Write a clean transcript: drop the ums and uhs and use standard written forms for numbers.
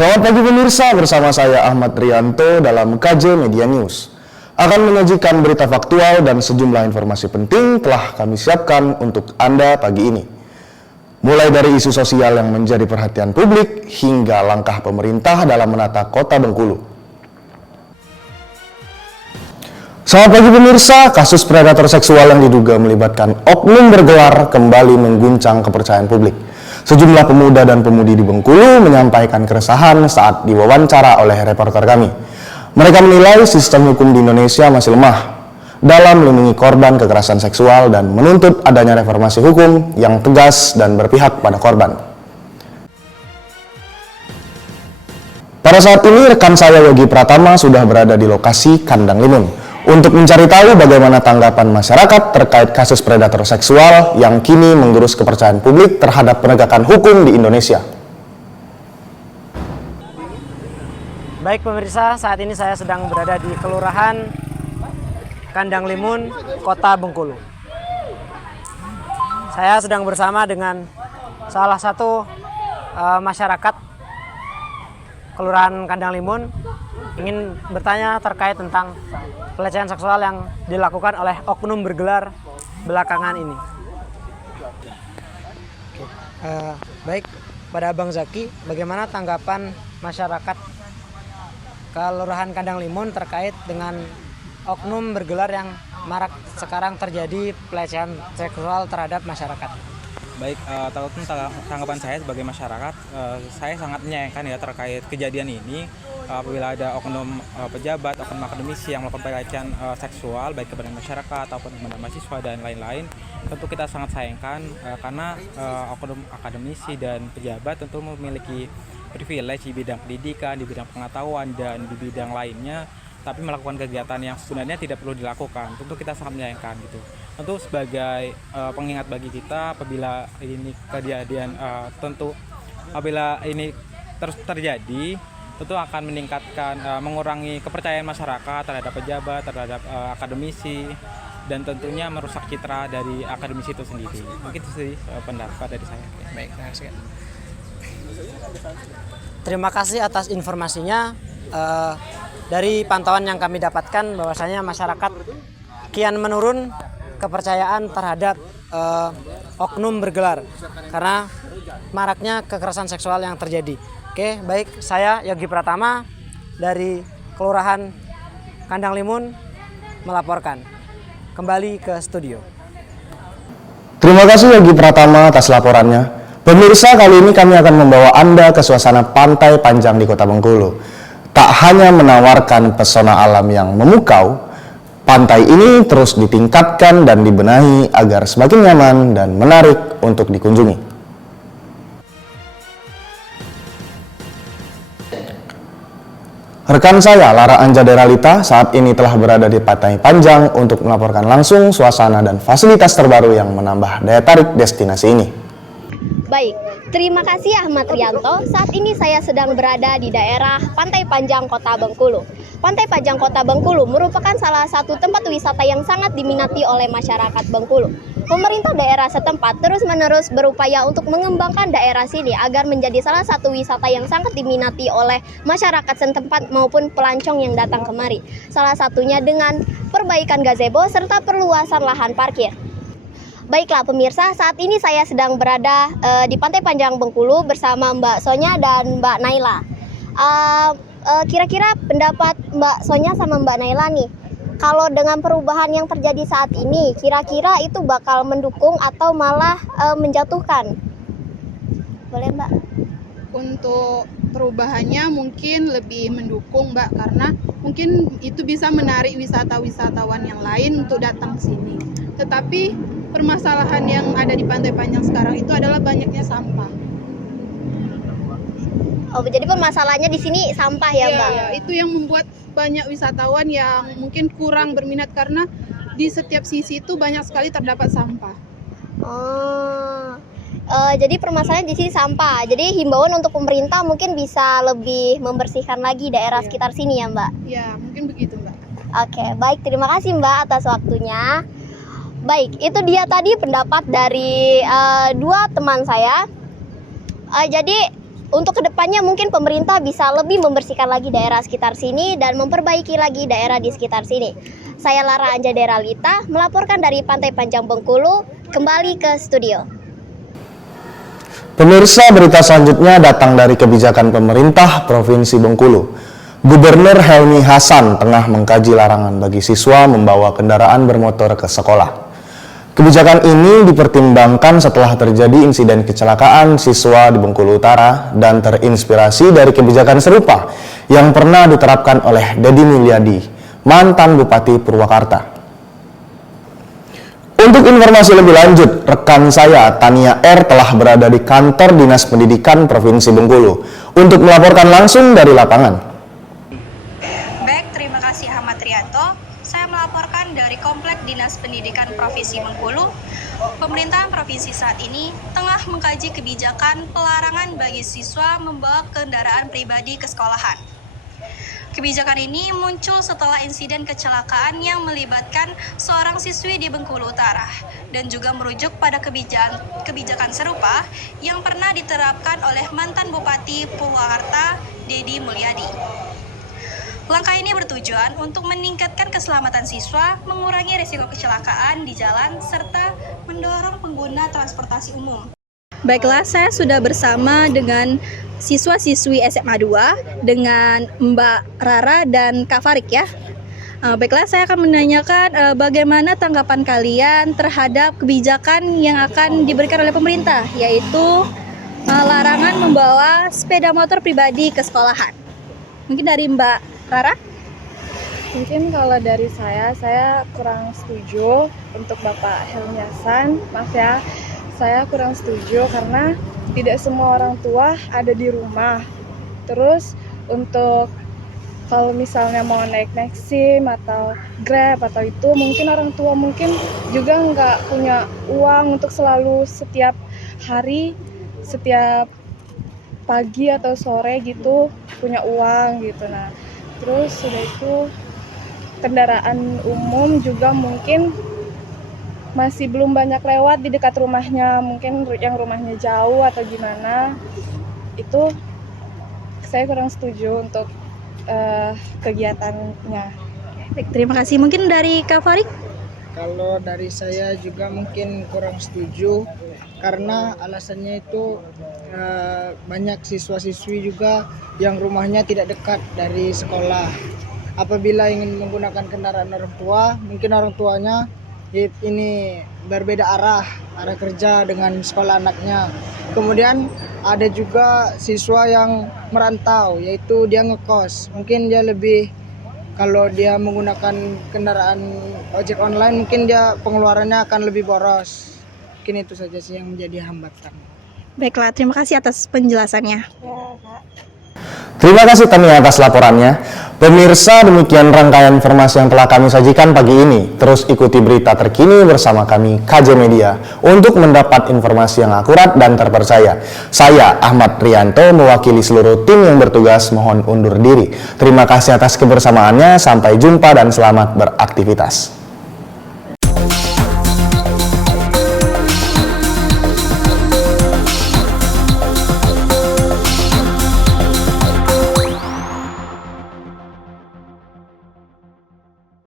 Selamat pagi pemirsa, bersama saya Ahmad Rianto dalam KJ Media News. Akan menyajikan berita faktual dan sejumlah informasi penting telah kami siapkan untuk Anda pagi ini. Mulai dari isu sosial yang menjadi perhatian publik hingga langkah pemerintah dalam menata kota Bengkulu. Selamat pagi pemirsa, kasus predator seksual yang diduga melibatkan oknum bergelar kembali mengguncang kepercayaan publik. Sejumlah pemuda dan pemudi di Bengkulu menyampaikan keresahan saat diwawancara oleh reporter kami. Mereka menilai sistem hukum di Indonesia masih lemah dalam melindungi korban kekerasan seksual dan menuntut adanya reformasi hukum yang tegas dan berpihak pada korban. Pada saat ini rekan saya Yogi Pratama sudah berada di lokasi Kandang Limun untuk mencari tahu bagaimana tanggapan masyarakat terkait kasus predator seksual yang kini menggerus kepercayaan publik terhadap penegakan hukum di Indonesia. Baik pemirsa, saat ini saya sedang berada di Kelurahan Kandang Limun, Kota Bengkulu. Saya sedang bersama dengan salah satu masyarakat Kelurahan Kandang Limun, ingin bertanya terkait tentang pelecehan seksual yang dilakukan oleh oknum bergelar belakangan ini. Baik, pada Bang Zaki, bagaimana tanggapan masyarakat Kelurahan Kandang Limun terkait dengan oknum bergelar yang marak sekarang terjadi pelecehan seksual terhadap masyarakat? Baik, tanggapan saya sebagai masyarakat, saya sangat menyayangkan ya terkait kejadian ini. Apabila ada oknum pejabat, oknum akademisi yang melakukan pelecehan seksual baik kepada masyarakat ataupun kepada mahasiswa dan lain-lain, tentu kita sangat sayangkan karena oknum akademisi dan pejabat tentu memiliki privilege di bidang pendidikan, di bidang pengetahuan dan di bidang lainnya, tapi melakukan kegiatan yang sebenarnya tidak perlu dilakukan. Tentu kita sangat menyayangkan gitu. Tentu sebagai pengingat bagi kita apabila ini kejadian tentu apabila ini terus terjadi, tentu akan meningkatkan, mengurangi kepercayaan masyarakat terhadap pejabat, terhadap akademisi, dan tentunya merusak citra dari akademisi itu sendiri. Mungkin itu sih pendapat dari saya. Baik, terima kasih atas informasinya. Dari pantauan yang kami dapatkan bahwasanya masyarakat kian menurun kepercayaan terhadap oknum bergelar karena maraknya kekerasan seksual yang terjadi. Oke, baik, saya Yogi Pratama dari Kelurahan Kandang Limun melaporkan. Kembali ke studio. Terima kasih Yogi Pratama atas laporannya. Pemirsa, kali ini kami akan membawa Anda ke suasana Pantai Panjang di Kota Bengkulu. Tak hanya menawarkan pesona alam yang memukau, pantai ini terus ditingkatkan dan dibenahi agar semakin nyaman dan menarik untuk dikunjungi. Rekan saya Lara Anja Deralita saat ini telah berada di Pantai Panjang untuk melaporkan langsung suasana dan fasilitas terbaru yang menambah daya tarik destinasi ini. Baik, terima kasih Ahmad Rianto. Saat ini saya sedang berada di daerah Pantai Panjang Kota Bengkulu. Pantai Panjang Kota Bengkulu merupakan salah satu tempat wisata yang sangat diminati oleh masyarakat Bengkulu. Pemerintah daerah setempat terus-menerus berupaya untuk mengembangkan daerah sini agar menjadi salah satu wisata yang sangat diminati oleh masyarakat setempat maupun pelancong yang datang kemari. Salah satunya dengan perbaikan gazebo serta perluasan lahan parkir. Baiklah pemirsa, saat ini saya sedang berada di Pantai Panjang Bengkulu bersama Mbak Sonya dan Mbak Naila. Kira-kira pendapat Mbak Sonya sama Mbak Naila nih, kalau dengan perubahan yang terjadi saat ini, kira-kira itu bakal mendukung atau malah menjatuhkan? Boleh Mbak? Untuk perubahannya mungkin lebih mendukung Mbak, karena mungkin itu bisa menarik wisatawan yang lain untuk datang ke sini. Tetapi permasalahan yang ada di Pantai Panjang sekarang itu adalah banyaknya sampah. Oh, jadi permasalahannya di sini sampah ya Mbak? Iya, itu yang membuat banyak wisatawan yang mungkin kurang berminat karena di setiap sisi itu banyak sekali terdapat sampah. Jadi permasalahan di sini sampah. Jadi himbauan untuk pemerintah mungkin bisa lebih membersihkan lagi daerah sekitar sini ya Mbak? Ya, mungkin begitu Mbak. Oke, baik, terima kasih Mbak atas waktunya. Baik, itu dia tadi pendapat dari dua teman saya. Jadi untuk kedepannya mungkin pemerintah bisa lebih membersihkan lagi daerah sekitar sini dan memperbaiki lagi daerah di sekitar sini. Saya Lara Anja Deralita melaporkan dari Pantai Panjang Bengkulu, kembali ke studio. Pemirsa, berita selanjutnya datang dari kebijakan pemerintah Provinsi Bengkulu. Gubernur Helmi Hasan tengah mengkaji larangan bagi siswa membawa kendaraan bermotor ke sekolah. Kebijakan ini dipertimbangkan setelah terjadi insiden kecelakaan siswa di Bengkulu Utara dan terinspirasi dari kebijakan serupa yang pernah diterapkan oleh Deddy Mulyadi, mantan Bupati Purwakarta. Untuk informasi lebih lanjut, rekan saya Tania R telah berada di kantor Dinas Pendidikan Provinsi Bengkulu untuk melaporkan langsung dari lapangan. Baik, terima kasih Ahmad Rianto. Saya melaporkan dari Komplek Dinas Pendidikan Provinsi Bengkulu. Pemerintahan provinsi saat ini tengah mengkaji kebijakan pelarangan bagi siswa membawa kendaraan pribadi ke sekolahan. Kebijakan ini muncul setelah insiden kecelakaan yang melibatkan seorang siswi di Bengkulu Utara dan juga merujuk pada kebijakan serupa yang pernah diterapkan oleh mantan Bupati Purwakarta, Deddy Mulyadi. Langkah ini bertujuan untuk meningkatkan keselamatan siswa, mengurangi risiko kecelakaan di jalan, serta mendorong pengguna transportasi umum. Baiklah, saya sudah bersama dengan siswa-siswi SMA 2 dengan Mbak Rara dan Kak Farik ya. Baiklah, saya akan menanyakan bagaimana tanggapan kalian terhadap kebijakan yang akan diberikan oleh pemerintah, yaitu larangan membawa sepeda motor pribadi ke sekolahan. Mungkin dari Mbak Rara? Mungkin kalau dari saya kurang setuju untuk Bapak Helmi Hasan. Maaf ya, saya kurang setuju karena tidak semua orang tua ada di rumah. Terus untuk kalau misalnya mau naik SIM atau Grab atau itu, mungkin orang tua mungkin juga nggak punya uang untuk selalu setiap hari, setiap pagi atau sore gitu punya uang gitu. Nah, terus sudah itu kendaraan umum juga mungkin masih belum banyak lewat di dekat rumahnya, mungkin yang rumahnya jauh atau gimana. Itu saya kurang setuju untuk kegiatannya. Baik, terima kasih. Mungkin dari Kak Farik? Kalau dari saya juga mungkin kurang setuju karena alasannya itu banyak siswa-siswi juga yang rumahnya tidak dekat dari sekolah. Apabila ingin menggunakan kendaraan orang tua, mungkin orang tuanya ini berbeda arah kerja dengan sekolah anaknya. Kemudian ada juga siswa yang merantau, yaitu dia ngekos. Mungkin dia lebih, kalau dia menggunakan kendaraan ojek online, mungkin dia pengeluarannya akan lebih boros. Mungkin itu saja sih yang menjadi hambatan. Baiklah, terima kasih atas penjelasannya. Terima kasih Tania atas laporannya. Pemirsa, demikian rangkaian informasi yang telah kami sajikan pagi ini. Terus ikuti berita terkini bersama kami KJ Media untuk mendapat informasi yang akurat dan terpercaya. Saya Ahmad Rianto mewakili seluruh tim yang bertugas mohon undur diri. Terima kasih atas kebersamaannya. Sampai jumpa dan selamat beraktivitas.